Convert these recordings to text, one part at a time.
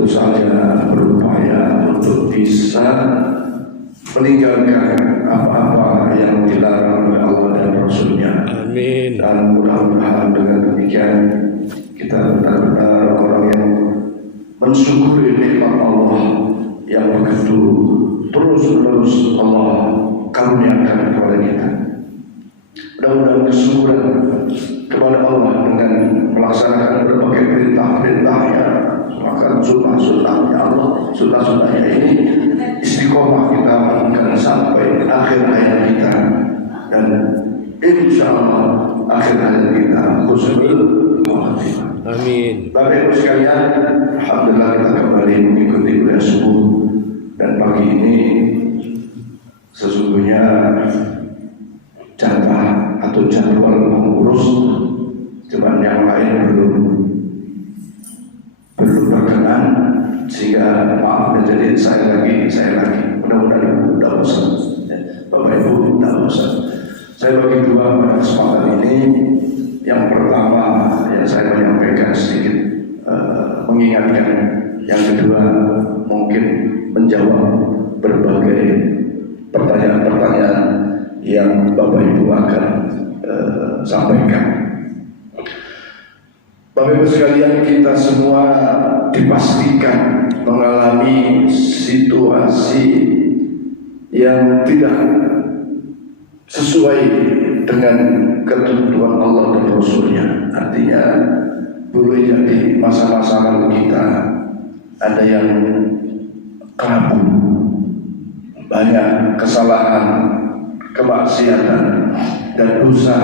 tentu saja berupaya untuk bisa meninggalkan apa-apa yang dilarang oleh Allah dan Rasulnya. Amin. Dan mudah-mudahan dengan demikian kita benar-benar orang yang mensyukuri nikmat Allah yang begitu terus-menerus Allah karuniakan kepada kita. Mudah-mudahan kesyukuran kepada Allah dengan melaksanakan berbagai perintah-perintahnya, melaksanakan sunnah-sunnahnya Allah, sunnah-sunnahnya ini istiqomah kita akan sampai akhir hayat kita, dan insya Allah akhir hayat kita husnul khatimah. Amin. Bapak Ibu sekalian, alhamdulillah kita kembali mengikuti kuliah subuh, dan pagi ini sesungguhnya jatah atau jadwal mengurus cuman yang lain belum berkenan, sehingga maaf jadi saya lagi mudah-mudahan Ibu tidak bosan, Bapak Ibu tidak bosan. Saya bagi dua pada kesempatan ini. Yang pertama yang saya menyampaikan sedikit mengingatkan, yang kedua mungkin menjawab berbagai pertanyaan-pertanyaan yang Bapak Ibu akan sampaikan. Bapak Ibu sekalian, kita semua dipastikan mengalami situasi yang tidak sesuai dengan ketentuan Allah dan Rasulnya. Artinya boleh jadi masa-masa lalu kita ada yang kelabu, banyak kesalahan, kemaksiatan dan dosa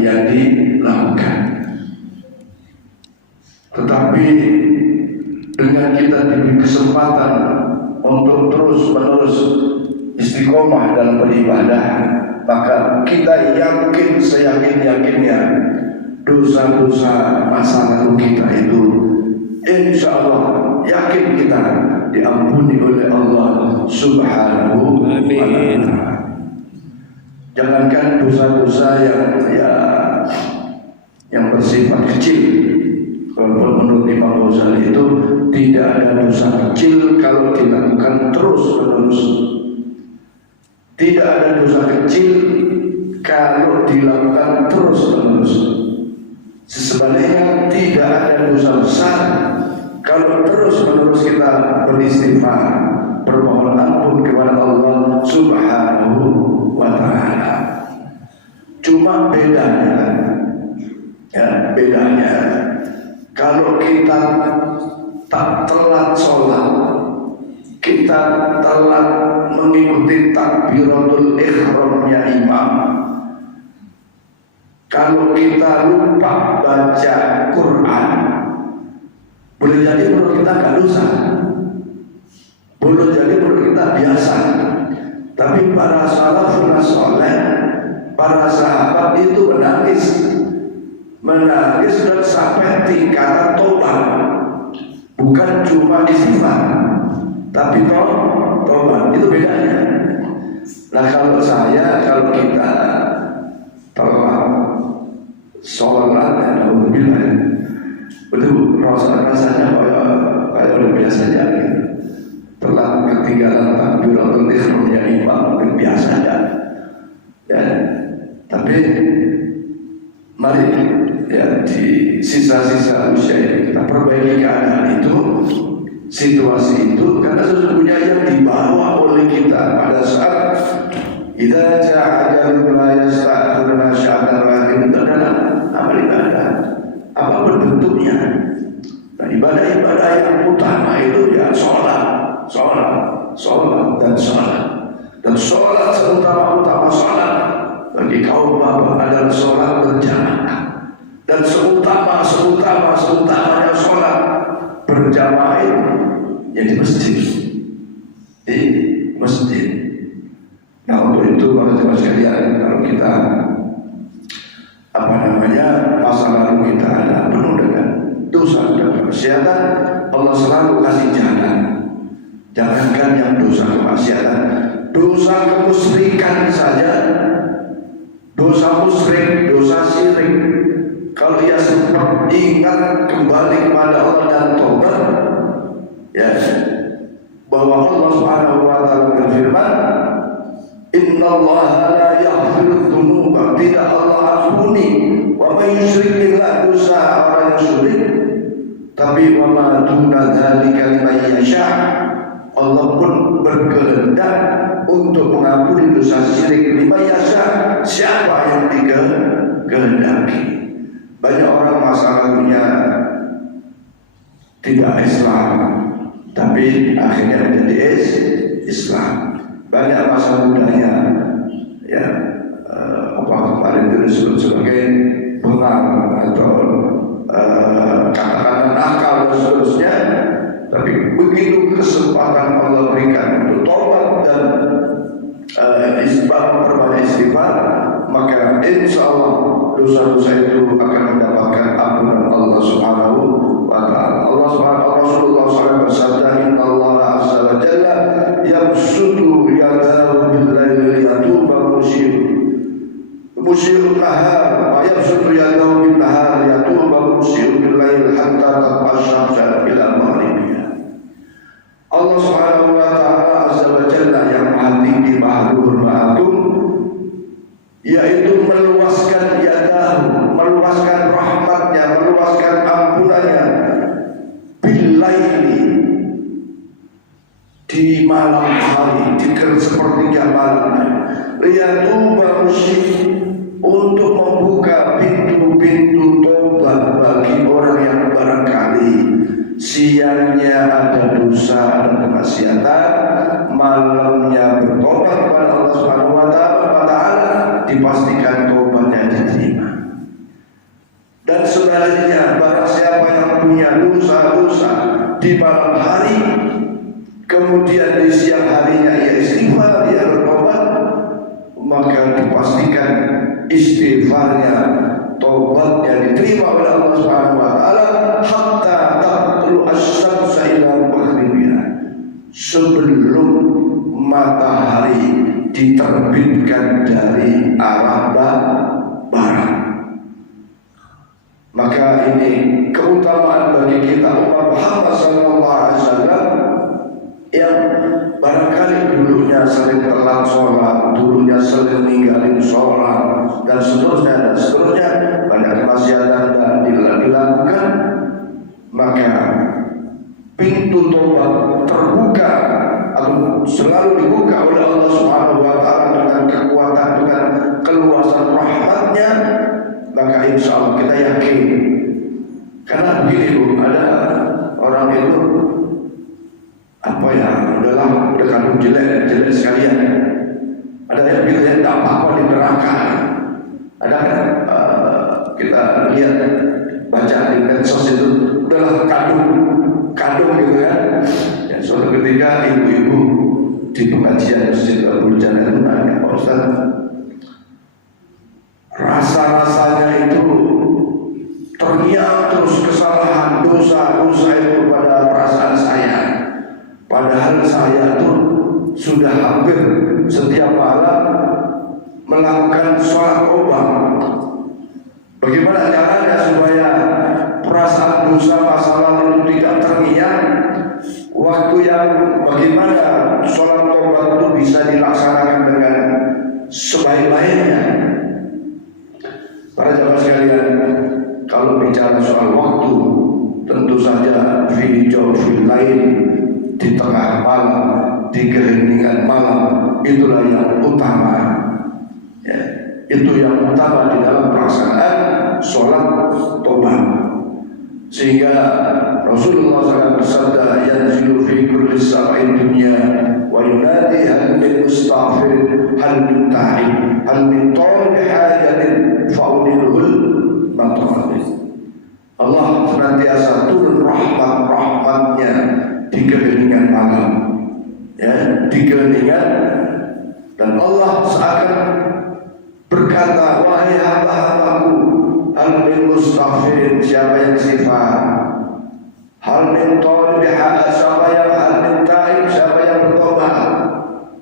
yang dilakukan. Tetapi dengan kita diberi kesempatan untuk terus-menerus istiqomah dalam beribadah, maka kita yakin, seyakin-yakinnya dosa-dosa masa lalu kita itu insya Allah yakin kita diampuni oleh Allah Subhanahu wa ta'ala. Jangankan dosa-dosa yang bersifat kecil, walaupun menurut Imam Ghazali itu tidak ada dosa kecil kalau dilakukan terus-menerus. Tidak ada dosa kecil kalau dilakukan terus-menerus. Sebaliknya tidak ada dosa besar kalau terus-menerus kita beristighfar, bermohon ampun kepada Allah Subhanahu wa ta'ala. Cuma bedanya kalau kita tak telat sholat, kita telat mengikuti takbiratul ihramnya imam, kalau kita lupa baca Quran, boleh jadi menurut kita gak dosa, boleh jadi menurut kita biasa. Tapi para salafun saleh, para sahabat itu menangis dan sampai tingkatan tobat, bukan cuma istighfar, tapi tobat. Itu bedanya. Nah kalau kita telat sholat, alhamdulillah, betul rasanya kayak udah biasanya gitu. Telat ketinggalan takbiratul ihramnya imam biasa ya. Tapi mari ya di sisa-sisa usia ini kita perbaiki keadaan itu, situasi itu, karena sesungguhnya yang dibawa oleh kita pada saat idza ja'a ajalun la yasta'khiruna sya'atan wahid, itu adalah amal ibadah apapun bentuknya. Nah, ibadah-ibadah yang utama itu ya sholat dan sholat seutama-utama sholat bagi kaum bapak adalah sholat berjamaah, dan seutama-utamanya sholat berjamaah ya di masjid. Nah untuk itu para jemaah sekalian, kalau kita masa lalu kita ada penuh dengan dosa dan kemaksiatan, Allah selalu kasih jalan. Jangankan yang dosa kemaksiatan, dosa kemusyrikan saja, dosa musyrik, dosa syirik, kalau ia sempat ingat kembali kepada Allah dan tobat, ya bahwa Allah Subhanahu wa taala berfirman, "Innallaha la yaghfiru dzunuba", tidak Allah ampuni wa may yusyrik billah, dosa orang yang syirik, tapi wa ma duna dzalika liman yasha, Allah pun berkehendak untuk mengampuni dosa syirik liman yasha, siapa yang dikehendaki. Banyak orang masa lalunya tidak Islam, tapi akhirnya menjadi Islam. Banyak masa mudanya ya kemarin itu disebut sebagai bengal atau katakanlah nakal dan seterusnya, tapi begitu kesempatan Allah berikan untuk tobat dan perbanyak istighfar, maka insya Allah dosa-dosa itu akan mendapatkan ampunan Allah Subhanahu wa ta'ala. Allah Subhanahu wa ta'ala, Rasulullah SAW bersabda, "Inna Allah azza wa jalla yabsutu yadahu bil-laili yatuba musii'un nahar wa yabsutu yadahu bin-nahar yatuba musii'un bil-lail hatta tatbasha ila maghribiha." Allah Subhanahu wa ta'ala azza wa jalla yang maha tinggi, maha luhur, maha agung, yaitu meluaskan yadahu, meluaskan rahmatnya, meluaskan ampunannya bil-laili, di malam hari, di sepertiga malam, liyatuba musyi, untuk membuka pintu-pintu tobat bagi orang yang barangkali siangnya ada dosa dan kemaksiatan, malamnya bertobat kepada Allah Subhanahu wa ta'ala, dipastikan tobatnya diterima. Dan sebaliknya, barang siapa yang punya dosa-dosa di malam hari, kemudian di siang harinya ia istighfar, ia bertobat, maka dipastikan istighfarnya, tobatnya diterima oleh Allah Subhanahu wa ta'ala hatta tatlu asy-syamsu ila maghribiha, sebelum matahari diterbitkan dari arah barat. Maka ini keutamaan bagi kita umat Muhammad sallallahu alaihi wasallam yang barangkali dulunya sering telat sholat, dulunya sering ninggalin sholat dan seterusnya, banyak kemaksiatan dan dilakukan, maka pintu tobat terbuka atau selalu dibuka oleh Allah Subhanahu wa ta'ala dengan kekuatan, dengan keluasan rahmatnya. Maka insya Allah kita yakin, karena begini ada orang itu udah kandung jelek sekalian. Ada yang bilang tak apa-apa di neraka. Ada kita lihat baca di medsos itu udahlah kandung gitu kan. Ya, suatu ketika ibu-ibu di pengajian Masjid Abdul Jannah itu nanya, "Pak Ustaz, rasa-rasanya itu terngiang terus kesalahan, dosa itu pada perasaan saya. Padahal saya tuh sudah hampir setiap malam melakukan sholat tobat. Bagaimana caranya supaya perasaan dosa masa lalu itu tidak terngiang? Waktu yang bagaimana sholat tobat itu bisa dilaksanakan dengan sebaik-baiknya?" Para jamaah sekalian, kalau bicara soal waktu, tentu saja fi jawfil lail, di tengah malam, di keheningan malam, itulah yang utama. Ya, itu yang utama di dalam pelaksanaan sholat tobat. Sehingga Rasulullah SAW bersabda, "Yanzilu fi kulli sama'in dunya wa yunadi hal min mustaghfir, hal min ta'ib, hal min talib hajatin fa'unilhul mat'amin." Allah senantiasa turun rahmatnya di keheningan malam, ya, di keheningan, dan Allah seakan berkata, "Wahai hamba-hambaku, hal min mustaghfirin, siapa yang istighfar, hal min talib hajatin, siapa yang hal min ta'ib, siapa yang bertobat,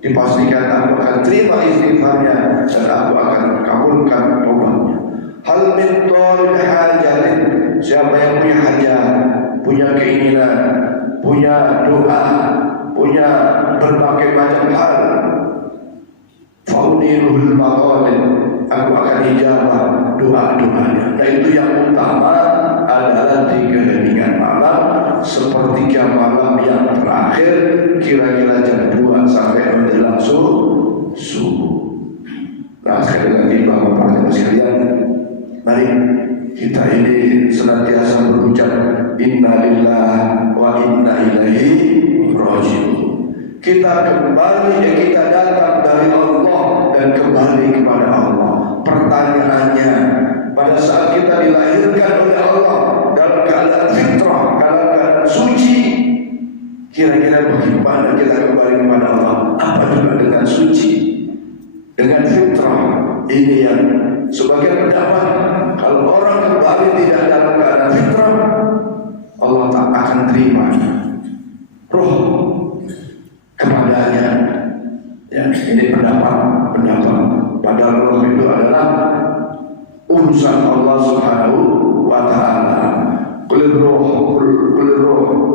dipastikan aku akan terima istighfarnya dan aku akan kabulkan tobatnya. Hal min talib hajatin, siapa yang punya hajat, punya keinginan, punya doa, punya berbagai macam hal. Faunirul maqalid, aku akan ijabah doa-doanya. Nah itu yang utama adalah di keheningan malam, sepertiga malam yang terakhir, kira-kira jam 2 sampai menjelang subuh. Nah sekali lagi Bapak-Bapak sekalian, mari kita ini senantiasa berucap innalillahi wa inna ilaihi raji'un. Kita kembali, kita datang dari Allah dan kembali kepada Allah. Pertanyaannya, pada saat kita dilahirkan oleh Allah dalam keadaan fitrah, dalam keadaan suci, kira-kira bagaimana kita kembali kepada Allah? Apa juga dengan suci, dengan fitrah? Ini yang sebagian pendapat, kalau orang kembali tidak dalam keadaan fitrah, Allah tak akan terima roh kepadanya. Ya, ini pendapat. Padahal roh itu adalah urusan Allah Subhanahu wa Ta'ala. Kulir roh,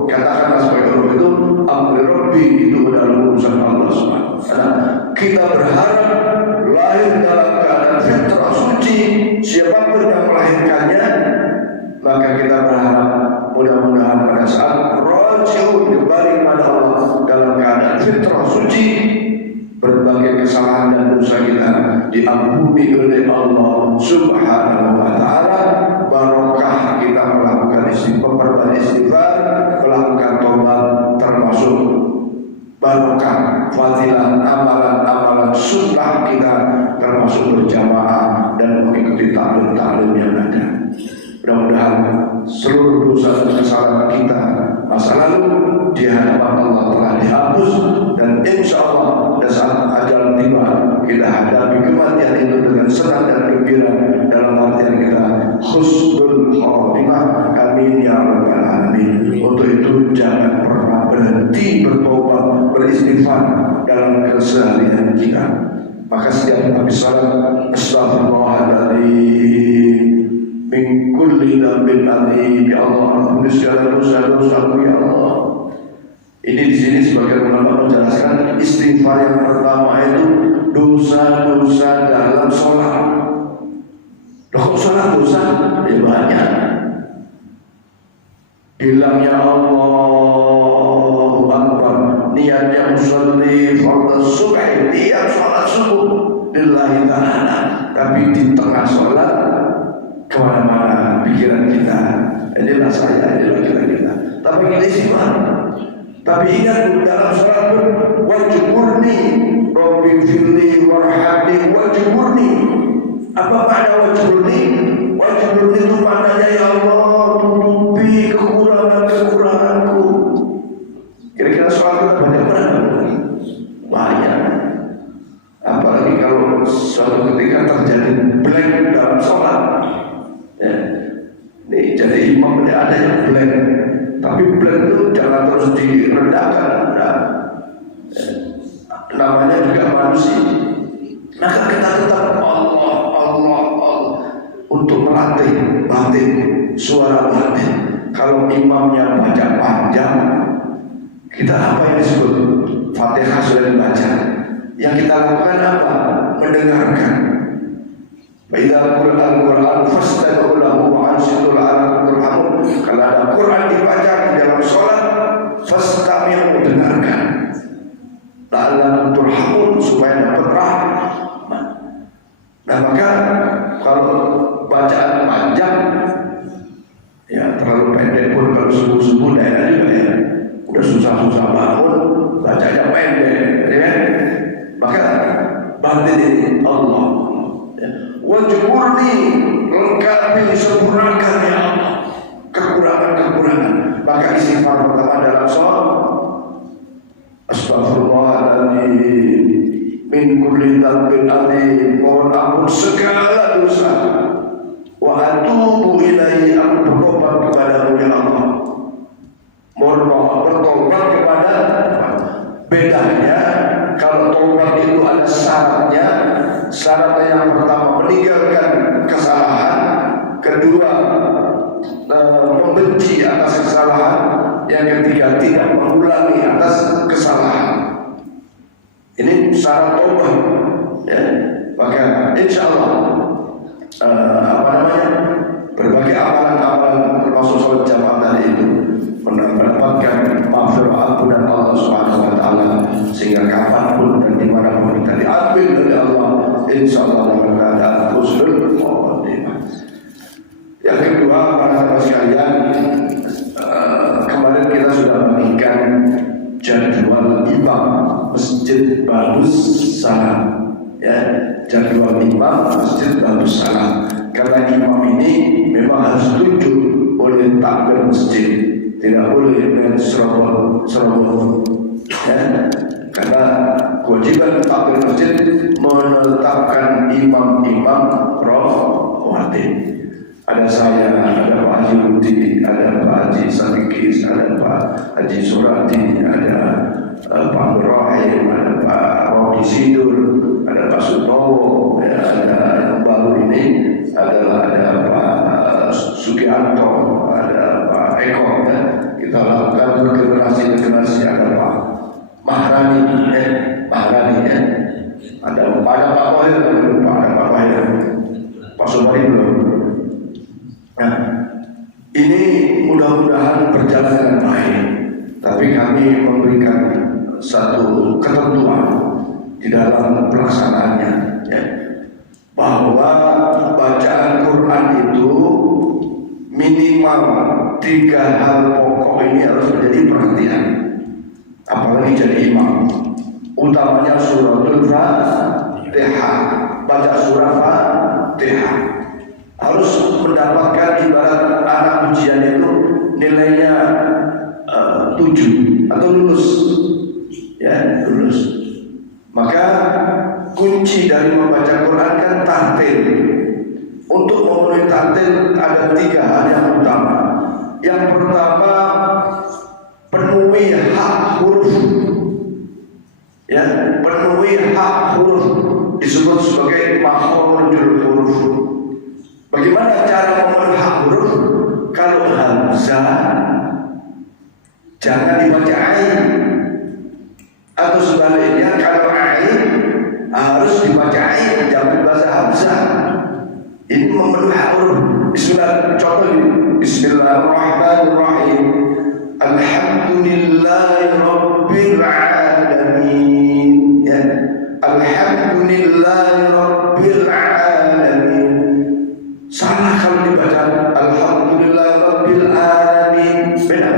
katakanlah sebagai roh itu amri Rabbi, itu adalah urusan Allah Subhanahu wa Ta'ala. Kita berharap lahir dalam keadaan fitrah suci, siapapun yang melahirkannya, maka kita berharap mudah-mudahan pada saat raji'un kembali kepada Allah dalam keadaan fitrah suci, berbagai kesalahan dan dosa kita diampuni oleh Allah Subhanahu wa Ta'ala. Barokah kita melakukan istighfar, melakukan tobat, termasuk barokah fadilah amalan-amalan sunnah kita, termasuk berjamaah dan mengikuti taklim-taklim yang ada. Mudah-mudahan seluruh dosa dan kesalahan kita masa lalu di hadapan Allah telah dihapus, dan insya Allah pada saat ajal tiba kita hadapi kematian itu dengan senang dan gembira, dalam artian kita husnul khotimah. Amin ya rabbal alamin. Untuk itu jangan pernah berhenti bertobat, beristighfar dalam keseharian kita. Maka setiap habis salat, astaghfirullahaladzim min kulli dzambin adzim, ya Allah ampuni segala dosa-dosaku ya Allah. Ini di sini sebagai ulama menjelaskan istighfar yang pertama itu dosa-dosa dalam sholat. Kok sholat dosa? Ya banyak. Bilangnya Allahu Akbar, niatnya usolli fardhu subh, niat sholat subuh lillahi ta'ala, tapi di tengah sholat kemana-mana pikiran kita, inilah saya, inilah kita. Tapi kita istighfar. Tapi ingat dalam sholat pun wajburni, Rabbi firli warhamni wajburni. Apa makna wajburni? Wajburni itu maknanya ya Allah tutupi kekuranganku. Kira-kira sholat kita banyak mana? Banyak. Apalagi kalau suatu ketika terjadi blank dalam sholat. Ya. Ini jadi imam ini ada yang blank, tapi blank itu jangan terus direndahkan. Nah, namanya juga manusia. Maka kita tetap Allah untuk melatih batin, suara batin. Kalau imamnya baca panjang, kita apa yang disebut Fatihah sudah dibaca. Yang kita lakukan apa? Mendengarkan. Idza qur'an fastami'u lahu wa ansitu la'allakum turhamun. Kalau ada Quran dibaca di dalam sholat, fastami'u, dengarkan, la'allakum turhamun, supaya dapat rahmat. Nah maka kalau bacaan panjang, ya terlalu pendek pun kalau subuh-subuh daerah juga ya, udah susah-susah bangun, bacanya pendek, ya. Maka batin ini Allah. Wajburni, lengkapi, sempurnakan ya Allah kekurangan-kekurangan. Maka istighfar pertama dalam sholat, astaghfirullahaladzim min kulli dzambin adzim, mohon ampun segala dosa, wa atubu ilaihi, aku bertobat kepada-Mu ya Allah. Mohon bertobat kepada. Bedanya kalau tobat itu ada syaratnya. Syaratnya yang pertama meninggalkan kesalahan, kedua membenci atas kesalahan, Yang ketiga, tidak mengulangi atas kesalahan. Ini syarat taubat. Ya, maka insya Allah berbagai amalan-amalan termasuk sholat jamaah tadi itu mendapatkan maghfirah ampunan Allah Subhanahu Wa Taala, sehingga kapanpun dan dimanapun kita diambil oleh Allah, insya Allah berkata husnul khotimah. Yang kedua, para sahabat sekalian, kemarin kita sudah memberikan jadwal imam Masjid Babus Salam. Ya, jadwal imam Masjid Babus Salam. Karena imam ini memang harus tunduk oleh takbir masjid, tidak boleh dengan serobot. Ya, karena kewajiban takbir masjid menetapkan imam-imam rawatib. Ada saya, ada Pak Haji Rudi, ada Pak Haji Sadikis, ada Pak Haji Surati, ada Pak Ibrahim, ada Pak Rodi Sidur, ada Pak Sutowo, ya, ada yang baru ini adalah ada Pak Sugianto, ada Pak Eko. Ya. Kita lakukan bergenerasi ada Pak Mahrani, ya. Ada Pak Wahir, Pak Sumari belum. Nah, ini mudah-mudahan berjalan dengan baik. Tapi kami memberikan satu ketentuan di dalam pelaksanaannya, ya, bahwa bacaan Quran itu minimal 3 hal pokok ini harus menjadi perhatian. Apalagi jadi imam, utamanya suratul Fatihah, baca surah Fatihah. Harus mendapatkan ibarat anak ujian itu nilainya 7 atau lulus, ya, lulus. Maka kunci dari membaca Quran kan tartil. Untuk memenuhi tartil ada 3 hal yang utama. Yang pertama, penuhi hak huruf, ya, penuhi hak huruf disebut sebagai makhrajul huruf. Bagaimana cara memenuhi hak huruf? Kalau hamzah jangan dibaca ain, atau sebaliknya kalau ain harus dibaca ain, jangan dibaca hamzah. Ini memenuhi hak huruf. Bismillahirrahmanirrahim. Alhamdulillahirabbil alamin. Ya. Alhamdulillahirabbil alamin. Salah kalau dibaca Alhamdulillahirabbil alamin. Beda.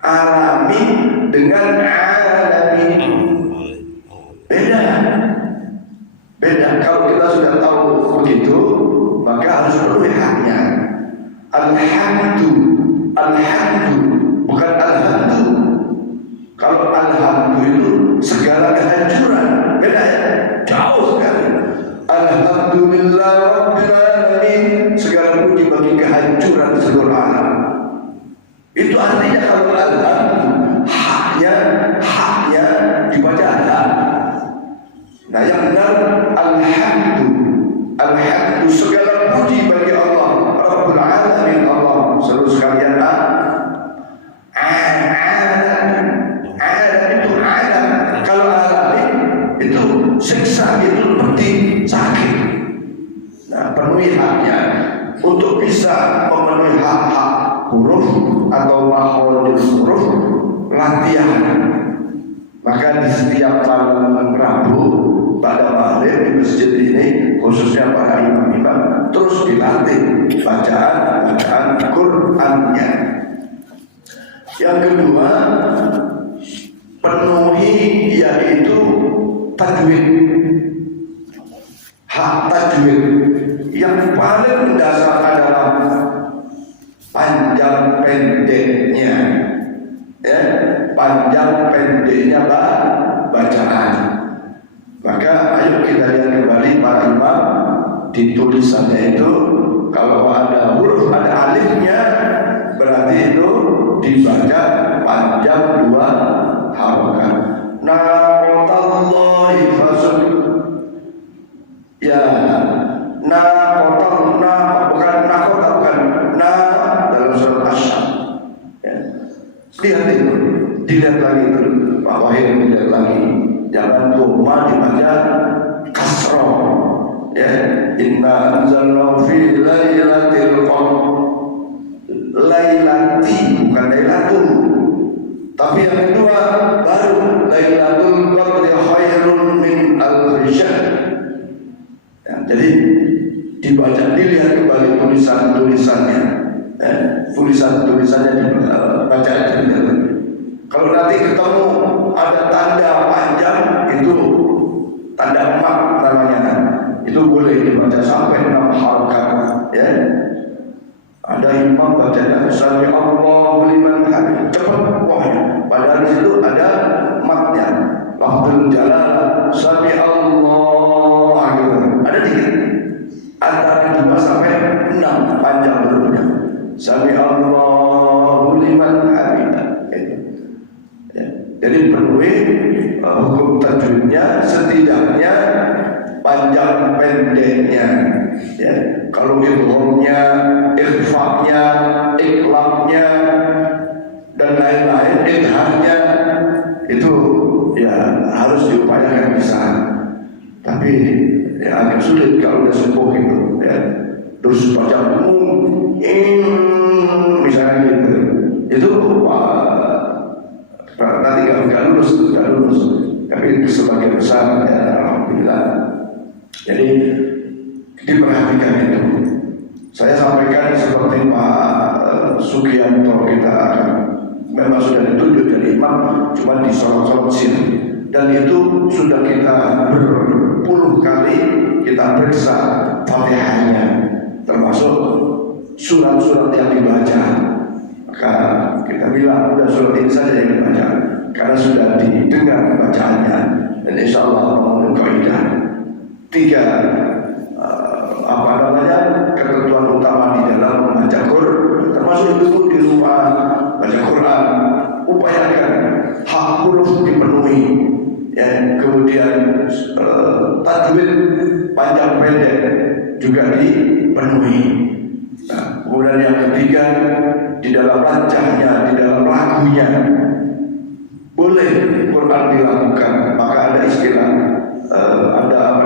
Alamin dengan alamin. Beda. Kalau kita sudah tahu begitu, maka harus penuhi haknya. Alhamdu, bukan alhamdu. Kalau alhamdu itu segala kehancuran, beda ya, jauh sekali. Alhamdulillah Rabbil Alamin, segala puji bagi kehancuran seluruh alam. Itu artinya kalau alhamdu, haknya dibaca ada. Nah, yang benar alhamdu segala puji bagi Allah Rabbul Alamin, Allah seluruh sekalian. Itu alam. Kalau alamin itu siksa, itu seperti sakit. Nah, penuhi haknya. Untuk bisa memenuhi hak-hak huruf atau makhrajul huruf, latihan. Maka di setiap malam Rabu pada maghrib di masjid ini, khususnya para imam-imam, terus dilatih bacaan Qurannya. Yang kedua, penuhi yaitu tajwid. Hak tajwid yang paling mendasar adalah panjang pendeknya, ya, panjang pendeknya bacaan. Maka ayo kita lihat kembali para imam di tulisannya itu, kalau ada huruf, ada alifnya, berarti itu dibaca panjang 2 harokat. Naqatallahi fasud, ya, bukan nakota, bukan na dalam surat Asy-Syams, ya. dilihat lagi itu Pak Wahid, dilihat lagi, jangan doma dibaca kasroh ya. Inna anzalna fi lailatul qadr, lailati bukan lailatul. Tapi yang kedua baru lailatul qadri khairun min alfi syahr. Ya, jadi dibaca, dilihat kembali tulisan-tulisannya, tulisan-tulisannya dibaca dilihat. Kalau nanti ketemu ada tanda panjang, itu tanda emak namanya, itu boleh dibaca sampai 6 halaman ya. Ada imam bacanya sami Allahu liman hamid, cepat pokoknya. Padahal di situ ada matnya, lafzul jalalah sami Allah gitu. Ada dikit antara 2 sampai 6 panjang hurufnya. Sami Allahu liman hamid. Ya. Jadi penuhi hukum tajwidnya, setidaknya panjang pendeknya ya. Kalau idghamnya, ikhfa'nya, iqlabnya dan lain-lain, idharnya itu ya harus diupayakan bisa. Tapi ya agak sulit kalau udah sepuh itu ya. Terus baca misalnya gitu, itu nanti gak lulus. Tapi sebagian besar ya alhamdulillah. Jadi diperhatikan itu. Saya sampaikan seperti Pak Sugianto, kita memang sudah ditunjuk dari imam, cuma disorot-sorot sini. Dan itu sudah kita berpuluh kali kita periksa Fatihahnya, termasuk surat-surat yang dibaca. Maka kita bilang udah surat ini saja yang dibaca, karena sudah didengar bacaannya. Dan insya Allah memenuhi kaidah 3 ketentuan utama di dalam membaca Quran, termasuk itu di rumah baca Quran, upayakan hak huruf dipenuhi ya. Kemudian tajwid panjang pendek juga dipenuhi. Nah, kemudian yang ketiga, di dalam rancangnya, di dalam lagunya boleh Quran dilakukan. Maka ada istilah ada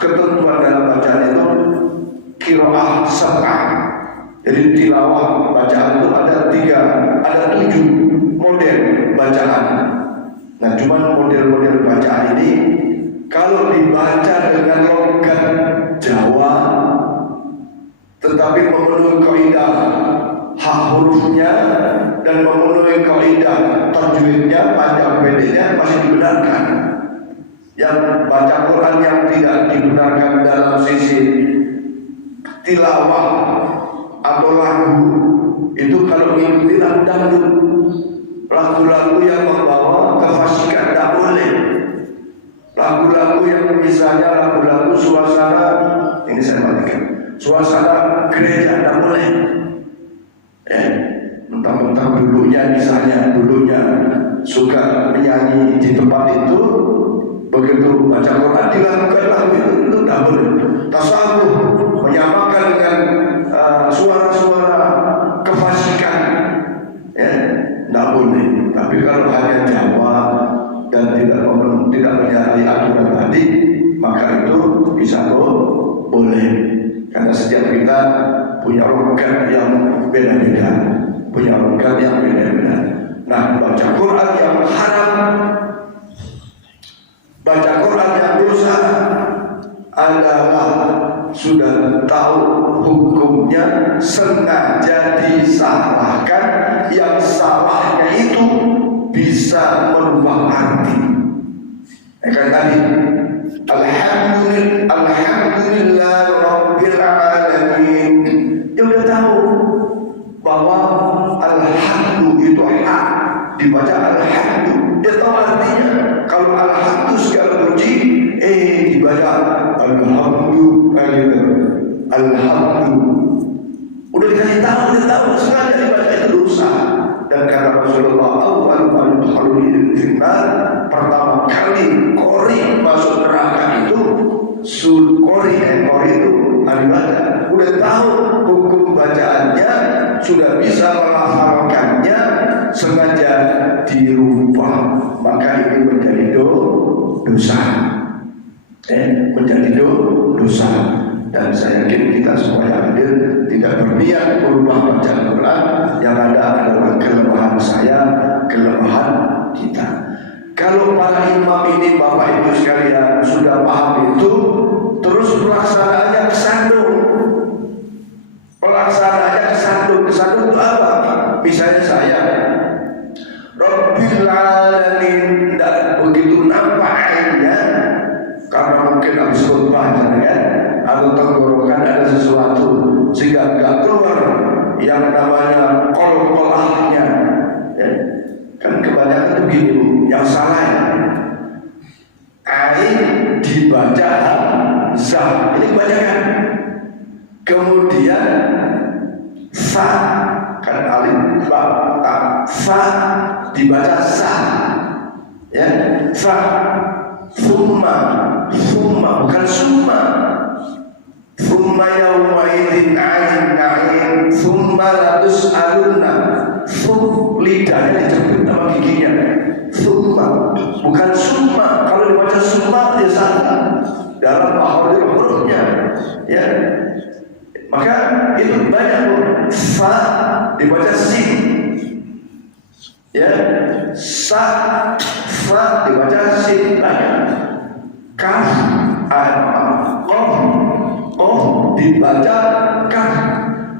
ketentuan dalam bacaan itu qiraah sab'ah. Jadi tilawah bacaan itu ada 7 model bacaan. Nah, cuman model-model bacaan ini kalau dibaca dengan logat Jawa tetapi memenuhi kaidah hak hurufnya dan memenuhi kaidah tajwidnya, panjang pendeknya masih dibenarkan. Yang baca Quran yang tidak dibenarkan dalam sisi tilawah atau lagu itu kalau mengikuti lagu dangdut, lagu-lagu yang membawa kefasikan tidak boleh. Lagu-lagu yang misalnya lagu-lagu suasana, ini saya matikan, suasana gereja tidak boleh. Mentang-mentang dulunya suka menyanyi di tempat itu, begitu baca Quran dilakukan lagu itu tidak boleh. Tasawuf menyamakan dengan suara-suara kefasikan ya, tidak boleh. Tapi kalau hanya Jawa dan tidak menyalahi aturan tadi, maka itu bisa boleh. Karena setiap kita punya logat yang beda-beda, Nah, baca Quran yang haram, baca Quran yang dosa adalah sudah tahu hukumnya, sengaja disalahkan, yang salahnya itu bisa merubah arti. Kan tadi Alhamdulillah Rabbil Alamin, dia udah tahu bahwa alhamdu itu hak, dibaca alhamdu, dia tahu artinya. Kalau alhamdu segala puji, dibaca alhamdu, alhamdu, udah dikasih tahu, dia tahu sengaja dibaca itu dosa. Dan kata Rasulullah, pertama kali kori masuk neraka itu kori itu ibadah. Udah tahu hukum bacaannya, sudah bisa melafalkan sengaja dirubah, maka ini menjadi dosa. Menjadi dosa. Dan saya yakin kita semua yang hadir tidak berniat merubah bacaan Quran, yang ada adalah kelemahan saya, kelemahan kita. Kalau para imam ini Bapak Ibu sekalian sudah paham itu, terus pelaksanaannya kesandung. Kesandung itu apa? Misalnya saya Rabbil Alamin, tidak begitu nampak airnya karena mungkin habis khutbah ya, atau tenggorokan ada sesuatu sehingga nggak keluar yang namanya kol-kolahnya ya. Kan kebanyakan itu begini Bu, yang salah ya. Ain dibaca zah, ini kebanyakan. Kemudian sa, kan alif ba ta, sa dibaca sa ya, sa. Summa bukan summa. Summa yaumaidin 'anil na'im, summa la tus'alunna. Lidahnya dijepit sama giginya. Summa bukan summa. Kalau dibaca summa dia salah dalam makhraj hurufnya ya. Maka itu banyak fa dibaca sin ya, sa fa dibaca sin, kaf qaf dibaca kaf,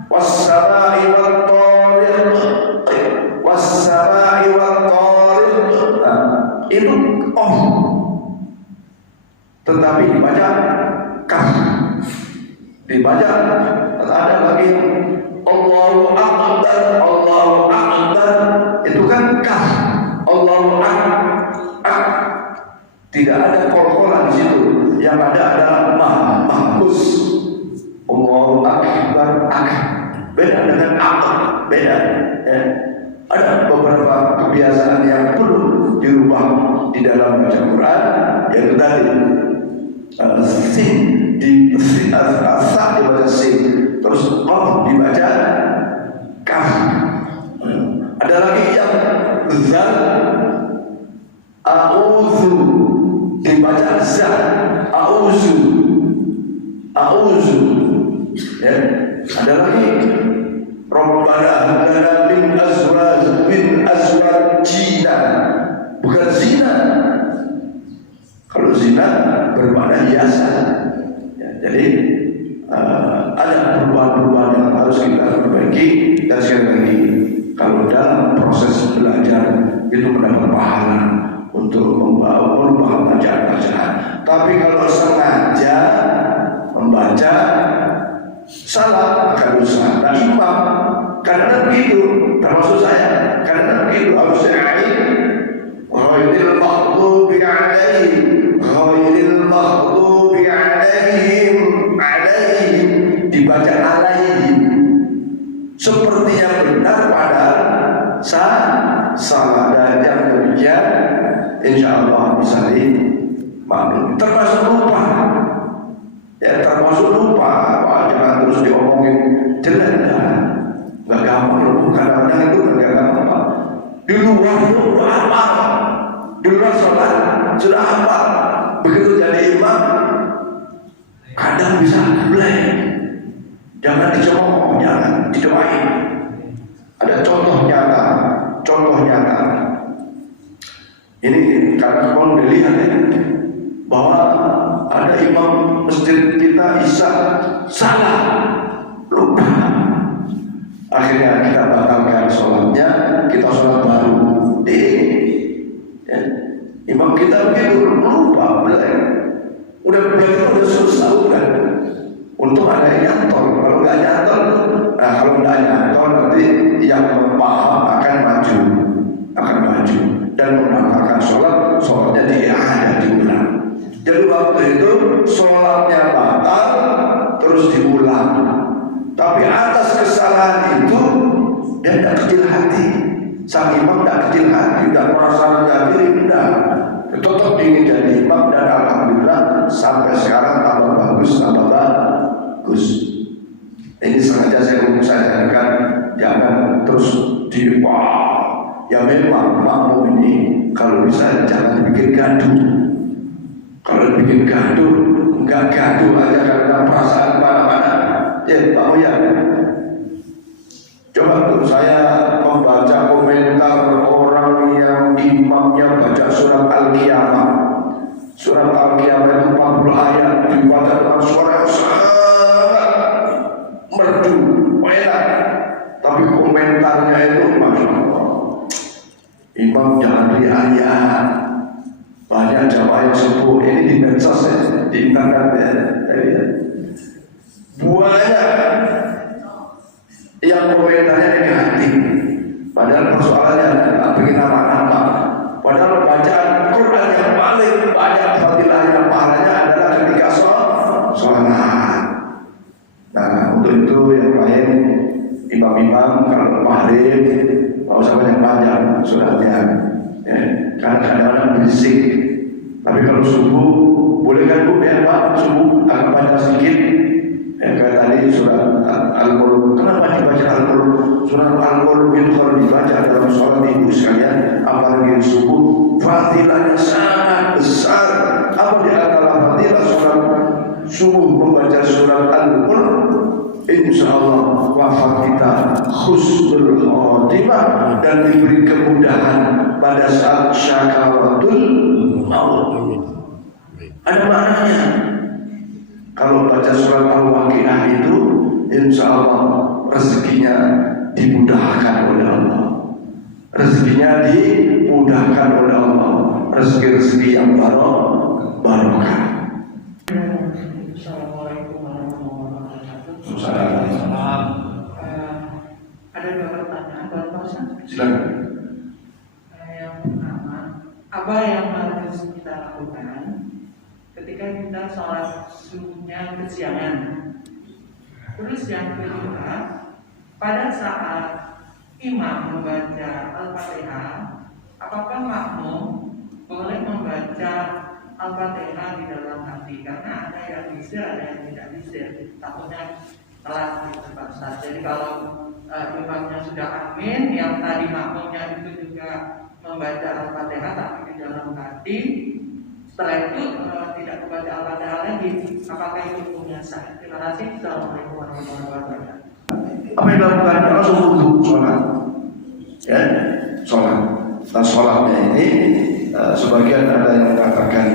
was-samaa'i wat-thariq, was-samaa'i wat-thariq, itu tetapi dibaca kaf. Dibaca ada lagi Allahu Akbar, Allahu Akbar, itu kan kaf. Allahu Akbar, tidak ada kol-kolan di situ. Yang ada adalah mahfuz. Allahu Akbar, beda dengan beda ya. Ada beberapa kebiasaan yang perlu dirubah di dalam baca Quran, yaitu tadi sin di asa dibaca sin, terus qaf dibaca kaf. Ada lagi yang zal, a'udzu dibaca za, a'udzu ya. Ada lagi Rabbana hab lana min azwajina, bukan zina. Kalau zina bermakna hiasan ya, jadi ada perubahan-perubahan yang harus kita perbaiki. Dan sekali lagi, kalau dalam proses belajar itu mendapat pahala untuk merubah bacaan-bacaan. Tapi kalau sengaja membaca salah akan dosa. Nah imam karena begitu, termasuk saya, karena begitu harusnya ain ghairil maghdubi alaihim dibaca alaihim seperti yang benar pada salah. Dan yang demikian insya Allah bisa dimaklumi. Termasuk lupa ya, jangan terus diomongin jelek ya. Gak gampang loh, kadang-kadang itu gak gampang. Di luar itu udah apa? Di luar sholat sudah apa? Begitu jadi imam kadang bisa blank. Jangan dicemooh, jangan didoain. Ada contoh nyata. Ini karena kalau dilihat ya, bahwa ada imam masjid kita isya salah, lupa. Akhirnya kita batalkan sholatnya, kita sholat baru. Imam kita begitu lupa, blank. Udah susah udah. Untuk ada yang nyantol, kalau nggak nyantol, kalau nggak nyantol nanti yang paham akan maju dan membatalkan sholatnya dia ada diulang. Jadi waktu itu sholatnya batal terus diulang. Tapi atas kesalahan itu dia tidak kecil hati. Sang imam tidak kecil hati, tidak merasa rendah diri, tidak. Tetap ingin jadi imam dan alhamdulillah sampai sekarang tambah bagus. Ini sengaja saya ngomong saja kan, jangan terus Ya memang makmum ini kalau bisa jangan bikin gaduh. Kalau bikin gaduh, enggak gaduh aja karena perasaan mana-mana. Ya Pak Uya, coba tuh saya membaca komentar orang yang imamnya baca surat Al-Qiyamah. Surat Al-Qiyamah itu 40 ayat dibaca dengan suara yang sangat merdu, enak. Tapi komentarnya itu Masya Allah, imam jangan beli ayat. Banyak jamaah yang sembuh ini di medsos ya, di internet ya. Banyak yang komentarnya negatif. Padahal persoalannya tidak bikin apa-apa. Padahal bacaan Quran yang paling banyak fadilahnya, pahalanya adalah ketika sholat. Nah untuk itu yang lain imam-imam kalau maghrib nggak usah banyak-banyak suratnya, ya. Karena kadang-kadang berisik. Tapi kalau subuh boleh kan Bu ya Pak, subuh agak banyak sedikit. Kayak tadi surat Al-Qur'an, kenapa dibaca Al-Qur'an? Surat Al-Qur'an itu kalau dibaca dalam sholat ibu sekalian, apalagi subuh, fadilahnya sangat besar. Apa di antara fadilah surat subuh membaca surat Al-Qur'an? Insya Allah wafat kita khusnul khotimah dan diberi kemudahan pada saat syakaratul maut. Ada maknanya. Kalau baca surat Al-Waqiah itu insya Allah rezekinya dimudahkan oleh Allah. Rezekinya dimudahkan oleh Allah. Rezeki-rezeki yang barokah. Assalamualaikum warahmatullahi wabarakatuh. Ada dua pertanyaan, Bapak Ustaz. Silakan. Yang pertama, apa yang harus kita lakukan ketika kita sholat subuhnya kesiangan? Terus yang kedua, pada saat imam membaca Al-Fatihah, apakah makmum boleh membaca Al-Fatihah di dalam hati? Karena ada yang bisa, ada yang tidak bisa. Takutnya telat gitu Pak Ustaz. Jadi kalau imamnya sudah amin, yang tadi makmumnya itu juga membaca Al-Fatihah tapi di dalam hati, setelah itu tidak membaca Al-Fatihah lagi, apakah itu punya sah? Terima kasih. Assalamualaikum warahmatullahi wabarakatuh. Apa yang dilakukan? Langsung wudhu sholat, ya sholat. Nah sholatnya ini sebagian ada yang mengatakan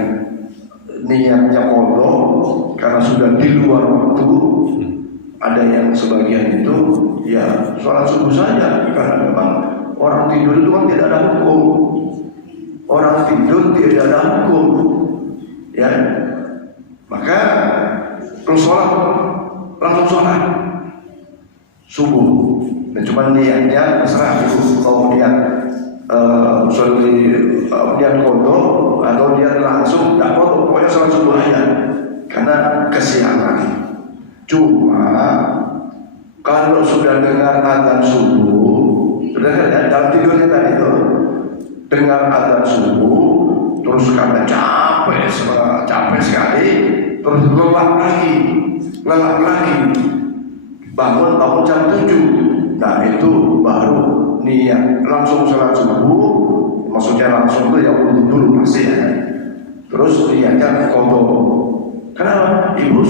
niatnya qadha karena sudah di luar waktu. Ada yang sebagian itu ya sholat subuh saja karena memang orang tidur itu kan tidak ada hukum. Orang tidur tidak ada hukum, ya. Maka terus sholat, langsung sholat subuh. Dan cuma niatnya terserah itu mau niat niat qadha atau niat langsung tak qadha, pokoknya sholat subuh aja karena kesiangan. Cuma kalau sudah dengar azan subuh, sudah ya, dalam tidurnya tadi itu dengar azan subuh, terus karena capek sekali, terus lelap lagi, bangun jam 7. Nah itu baru niat langsung sholat subuh, maksudnya langsung itu ya wudhu dulu pasti ya. Terus niatnya qadha. Kenapa? Ibu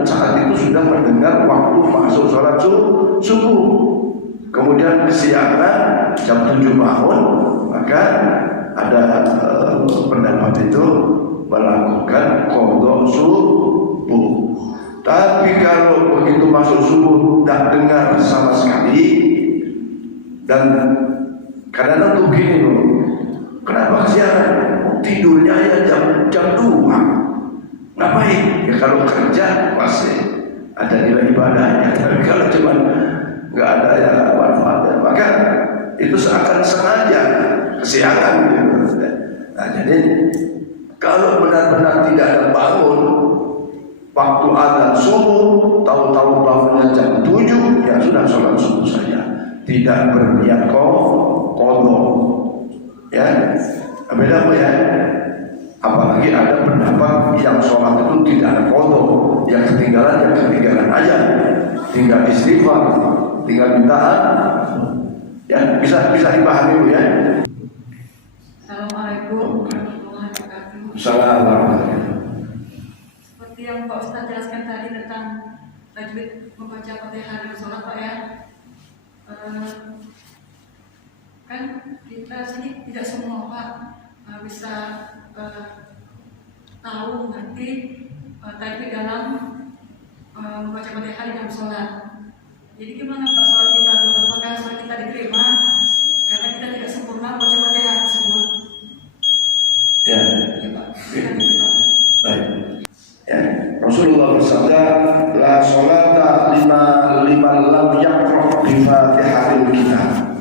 saat itu sudah mendengar waktu masuk sholat subuh. Kemudian kesiangan jam 7 bangun, maka ada pendapat itu melakukan qadha subuh. Tapi kalau begitu masuk subuh tidak dengar sama sekali, dan kadang-kadang tuh gini loh, kenapa kesiangan? Tidurnya ya jam 2. Ngapain? Ya kalau kerja masih ada nilai ibadahnya. Tapi kalau cuma nggak ada ya manfaatnya, maka itu seakan sengaja kesiangan gitu. Nah jadi kalau benar-benar tidak ada bangun waktu azan subuh, tahu-tahu bangunnya jam 7, ya sudah sholat subuh saja, tidak berniat qadha. Ya, beda apa ya? Apalagi ada pendapat yang sholat itu tidak ada qadha, yang ketinggalan aja, tinggal istighfar, tinggal minta Ya, bisa dipahami Bu ya. Assalamualaikum warahmatullahi wabarakatuh. Assalamualaikum. Seperti yang Pak Ustaz jelaskan tadi tentang tajwid membaca Fatihah dalam sholat Pak ya. Kan kita sini tidak semua Pak bisa tahu ngerti tajwid dalam membaca Fatihah dalam sholat. Jadi gimana Pak sholat kita tuh? Apakah sholat kita diterima karena kita tidak sempurna membaca Fatihah tersebut? Ya. Ya Pak. Oke. Baik. Ya. Rasulullah bersabda, la sholata liman lam yaqra bi Fatihatil kitab.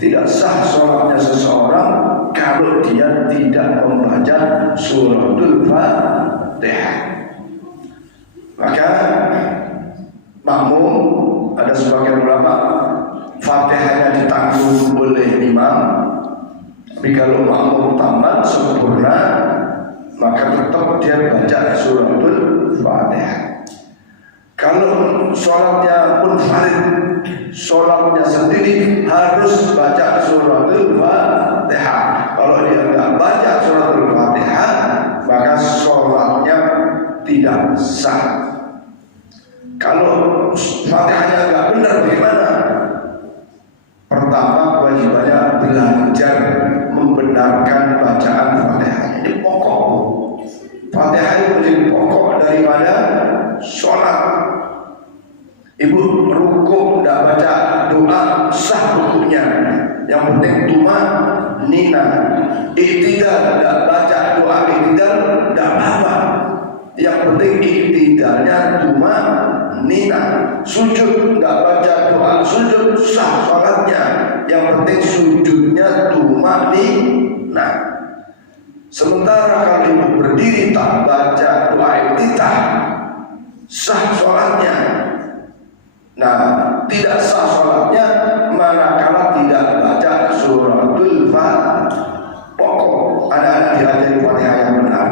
Tidak sah sholatnya seseorang kalau dia tidak membaca suratul Fatihah. Maka makmum, ada sebagian ulama Fatihahnya ditanggung oleh imam. Tapi kalau makmum tamat sempurna, maka tetap dia baca suratul Fatihah. Kalau sholatnya munfarid, sholatnya sendiri harus baca suratul Fatihah. Kalau dia nggak baca suratul Fatihah, maka sholatnya tidak sah. Kalau Fatihahnya nggak benar bagaimana? Pertama kewajibannya belajar membenarkan bacaan Fatihah. Ini pokok. Fatihah itu menjadi pokok daripada sholat. Ibu rukuk tidak baca doa sah rukuknya. Yang penting tuma nina. Iktidal tidak baca doa iktidal tidak apa-apa. Yang penting iktidalnya tuma nina. Sujud tidak baca doa sujud sah sholatnya. Yang penting sujudnya tuma nina. Sementara kalau ibu berdiri tak baca doa iftitah, sah sholatnya. Nah, tidak sah sholatnya manakala tidak baca suratul Fatihah. Pokok anak-anak diajari Fatihah yang benar.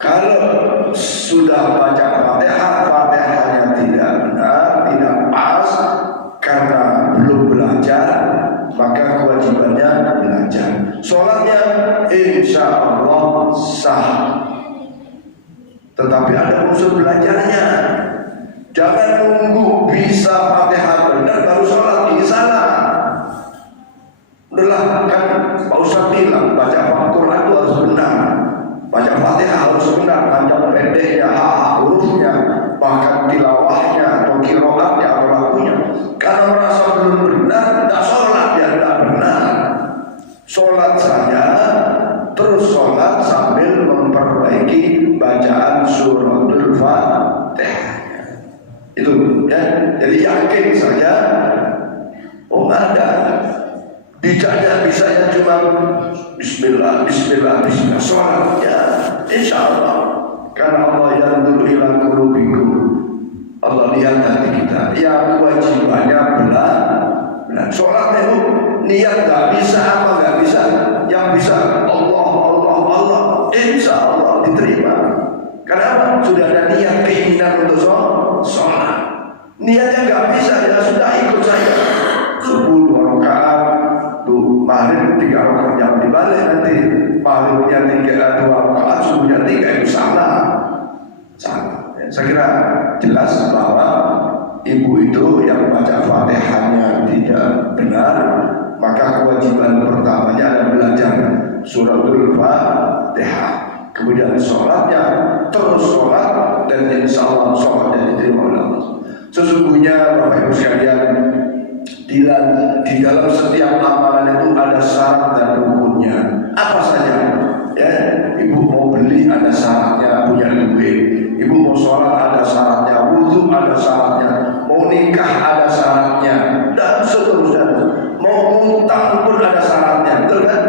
Kalau sudah baca Fatihah, Fatihahnya tidak benar, tidak pas karena belum belajar, maka kewajibannya belajar. Sholatnya insya Allah sah, tetapi ada unsur belajarnya. Jangan nunggu bisa Fatihah benar baru sholat, ini salah. Udahlah, kan Pak Ustaz bilang baca Al-Quran itu harus benar, baca Fatihah harus benar, panjang pendeknya, hurufnya, bahkan tilawahnya atau kiroatnya atau lagunya. Karena merasa belum benar, tidak sholat, ya tidak benar. Sholat saja, terus sholat sambil memperbaiki bacaan suratul Fatihah. Itu ya, jadi yakin saja. Oh ada, bicaranya bisa ya cuma Bismillah, Bismillah, Bismillah. Sholatnya insya Allah, karena Allah yang dulu ilang qulubikum. Allah lihat hati kita. Ya kewajibannya benar. Sholatnya itu niat nggak bisa apa nggak bisa, yang bisa Allah, Allah, Allah, insya Allah diterima. Kenapa? Sudah ada niat keinginan untuk sholat. Niatnya nggak bisa, ya sudah ikut saya. 10 rakaat, tuh maghrib 3 rakaat jangan dibalik nanti. Maghribnya 2 rakaat, subuhnya 3 itu salah. Ya, saya kira jelas bahwa ibu itu yang baca Fatihahnya tidak benar, maka kewajiban pertamanya adalah belajar suratul Fatihah. Kemudian sholatnya terus sholat, dan insya Allah sholatnya diterima oleh Allah. Sesungguhnya Bapak Ibu sekalian, di dalam setiap amalan itu ada syarat dan rukunnya. Apa saja? Ya, ibu mau beli ada syaratnya, punya duit. Ibu mau sholat ada syaratnya, wudhu ada syaratnya, mau nikah ada syaratnya, dan seterusnya. Mau utang pun ada syaratnya, betul kan?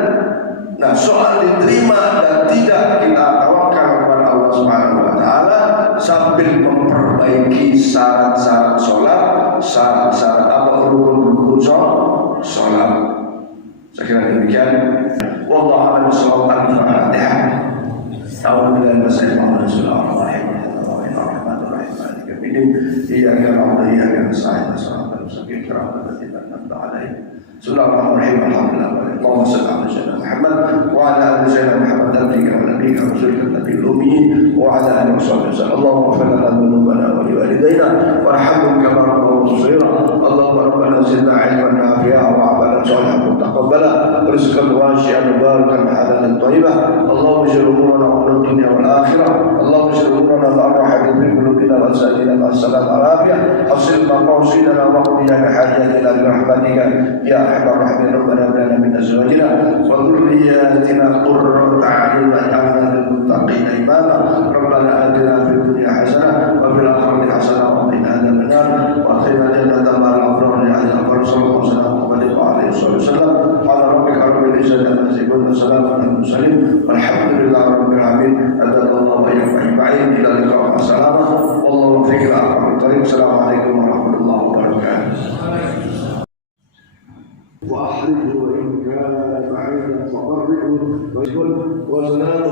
Nah, soal diterima dan tidak kita tawakal kepada Allah Subhanahu wa taala sambil memperbaiki syarat-syarat sholat, syarat-syarat apa rukun-rukun sholat. Saya kira demikian. Wallahu a'lam bishawab. Al-Fatihah. A'udzubillahi minasyaitonir rajim. Iyyaka na'budu wa iyyaka nasta'in. Ihdinas siratal mustaqim. Siratal ladzina an'amta 'alaihim Bismillahirrahmanirrahim. Alhamdulillah. Allahumma salli ala sayyidina Muhammad wa ala ali sayyidina Muhammad nabiyika wa nabiyyika wa rasulika nabiyil ummi wa ala alihi wa sahbihi. Allahumma ighfir lana dhunubana wa liwalidayna warhamhum kama rabbayana shaghira. Allahumma rabbana zidna 'ilman nafi'an wa 'amalan shalihan mutaqabbala rizqan wasi'an mubarakan halalan thayyiban. Allahumma ij'al umurana umur dunya wal akhirah. Allahumma ij'al umurana barahatan fi qulubina wa sa'ilina as-salam al-afiyah. Hasil maqasidana wa qudiyana hajatina bi rahmatika ya arhamar rahimin. Rabbana hab lana min azwajina wa dhurriyyatina qurrata a'yun waj'alna lil muttaqina imama. Rabbana atina fid dunya hasanah wa fil akhirati hasanah wa qina adzaban nar wa akhirna jannata ma'al abrar ya Allah sallallahu alaihi wasallam. Qala rabbika rabbil izzati amma yasifun wa salamun alal mursalin walhamdulillahi rabbil alamin. Adallahu wa yafa'in ila liqa'i assalamah wallahu muwaffiq ila aqwamit thariq. Assalamualaikum warahmatullahi wabarakatuh. وأحرجه وإن كان بعيدا فقربه ويقول وسلام